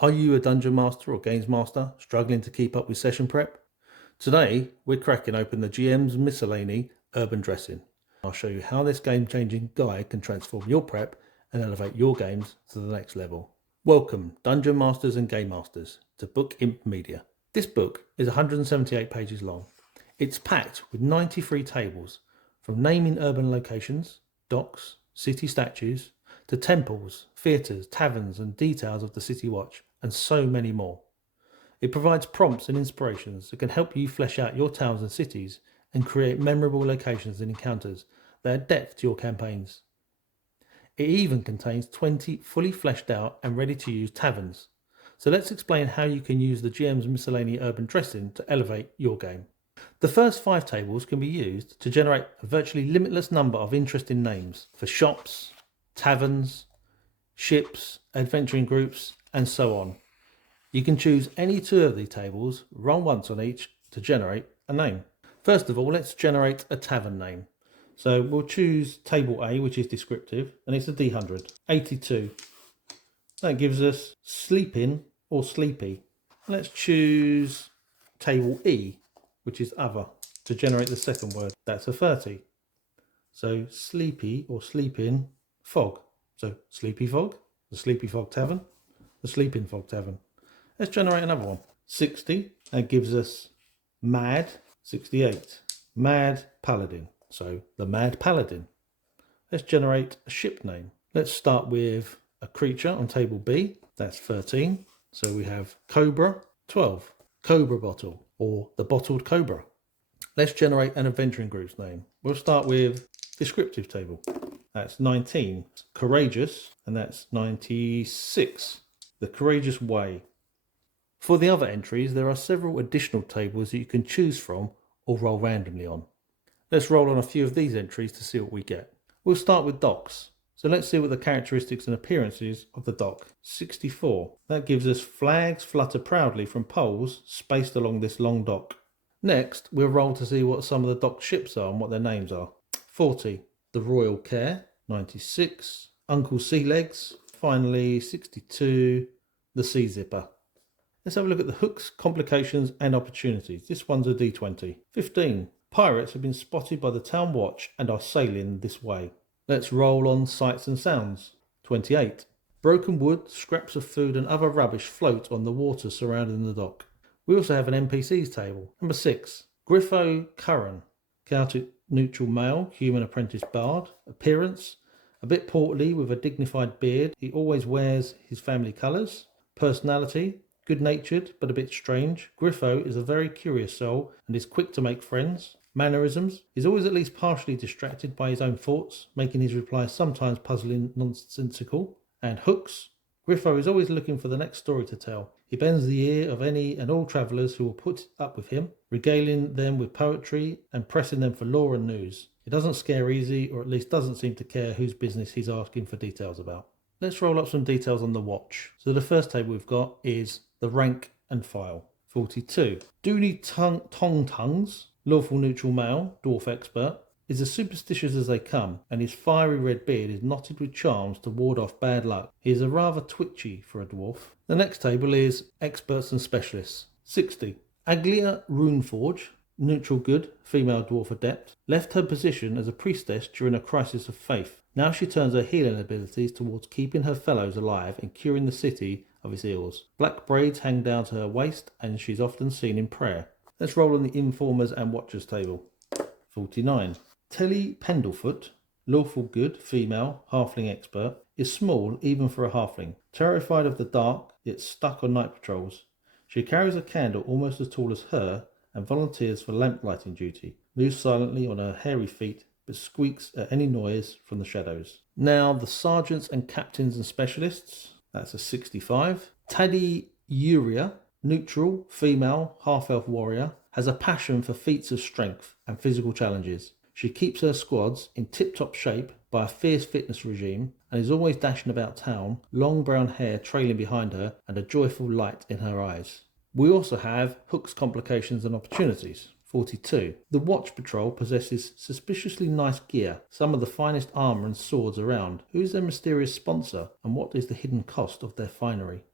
Are you a dungeon master or games master struggling to keep up with session prep? Today, we're cracking open the GMs Miscellany Urban Dressing. I'll show you how this game-changing guide can transform your prep and elevate your games to the next level. Welcome, Dungeon Masters and Game Masters, to Book Imp Media. This book is 178 pages long. It's packed with 93 tables, from naming urban locations, docks, city statues, to temples, theatres, taverns and details of the city watch, and so many more. It provides prompts and inspirations that can help you flesh out your towns and cities and create memorable locations and encounters that add depth to your campaigns. It even contains 20 fully fleshed out and ready to use taverns. So let's explain how you can use the GM's Miscellany Urban Dressing to elevate your game. The first 5 tables can be used to generate a virtually limitless number of interesting names for shops, taverns, ships, adventuring groups, and so on. You can choose any 2 of these tables, roll once on each to generate a name. First of all, let's generate a tavern name. So we'll choose table A, which is descriptive, and it's a D100, 82. That gives us sleeping or sleepy. Let's choose table E, which is other, to generate the second word. That's a 30. So sleepy or sleeping fog. So Sleepy Fog, the Sleepy Fog Tavern, the Sleeping Fog Tavern. Let's generate another one. 60, that gives us Mad, 68. Mad Paladin, so the Mad Paladin. Let's generate a ship name. Let's start with a creature on table B, that's 13. So we have Cobra, 12. Cobra Bottle, or the Bottled Cobra. Let's generate an adventuring group's name. We'll start with descriptive table. That's 19. Courageous, and that's 96. The Courageous Way. For the other entries, there are several additional tables that you can choose from or roll randomly on. Let's roll on a few of these entries to see what we get. We'll start with docks. So let's see what the characteristics and appearances of the dock. 64. That gives us flags flutter proudly from poles spaced along this long dock. Next, we'll roll to see what some of the dock ships are and what their names are. 40. The Royal Care. 96. Uncle Sea Legs. Finally, 62. The Sea Zipper. Let's have a look at the hooks, complications and opportunities. This one's a D20. 15. Pirates have been spotted by the town watch and are sailing this way. Let's roll on sights and sounds. 28. Broken wood, scraps of food and other rubbish float on the water surrounding the dock. We also have an NPCs table. Number 6. Griffo Curran. Celtic neutral male, human apprentice bard. Appearance, a bit portly with a dignified beard. He always wears his family colours. Personality, good-natured but a bit strange. Griffo is a very curious soul and is quick to make friends. Mannerisms, he's always at least partially distracted by his own thoughts, making his replies sometimes puzzling, nonsensical. And hooks, Griffo is always looking for the next story to tell. He bends the ear of any and all travellers who will put up with him, regaling them with poetry and pressing them for lore and news. He doesn't scare easy, or at least doesn't seem to care whose business he's asking for details about. Let's roll up some details on the watch. So the first table we've got is the rank and file. 42. Dooney Tongues, lawful neutral male, dwarf expert, is as superstitious as they come, and his fiery red beard is knotted with charms to ward off bad luck. He is a rather twitchy for a dwarf. The next table is experts and specialists. 60. Aglia Runeforge, neutral good, female dwarf adept, left her position as a priestess during a crisis of faith. Now she turns her healing abilities towards keeping her fellows alive and curing the city of its ills. Black braids hang down to her waist, and she's often seen in prayer. Let's roll on the informers and watchers table. 49. Telly Pendlefoot, lawful good, female, halfling expert, is small even for a halfling. Terrified of the dark, yet stuck on night patrols. She carries a candle almost as tall as her and volunteers for lamplighting duty. Moves silently on her hairy feet, but squeaks at any noise from the shadows. Now the sergeants and captains and specialists. That's a 65. Taddy Uria, neutral, female, half-elf warrior, has a passion for feats of strength and physical challenges. She keeps her squads in tip-top shape by a fierce fitness regime and is always dashing about town, long brown hair trailing behind her and a joyful light in her eyes. We also have hooks, complications and opportunities. 42. The Watch Patrol possesses suspiciously nice gear, some of the finest armour and swords around. Who is their mysterious sponsor, and what is the hidden cost of their finery?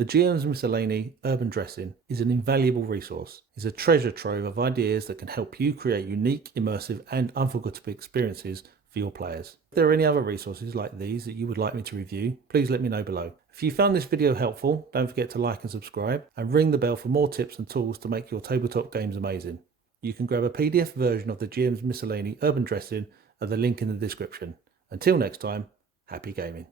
The GMs Miscellany Urban Dressing is an invaluable resource. It's a treasure trove of ideas that can help you create unique, immersive and unforgettable experiences for your players. If there are any other resources like these that you would like me to review, please let me know below. If you found this video helpful, don't forget to like and subscribe and ring the bell for more tips and tools to make your tabletop games amazing. You can grab a PDF version of the GMs Miscellany Urban Dressing at the link in the description. Until next time, happy gaming.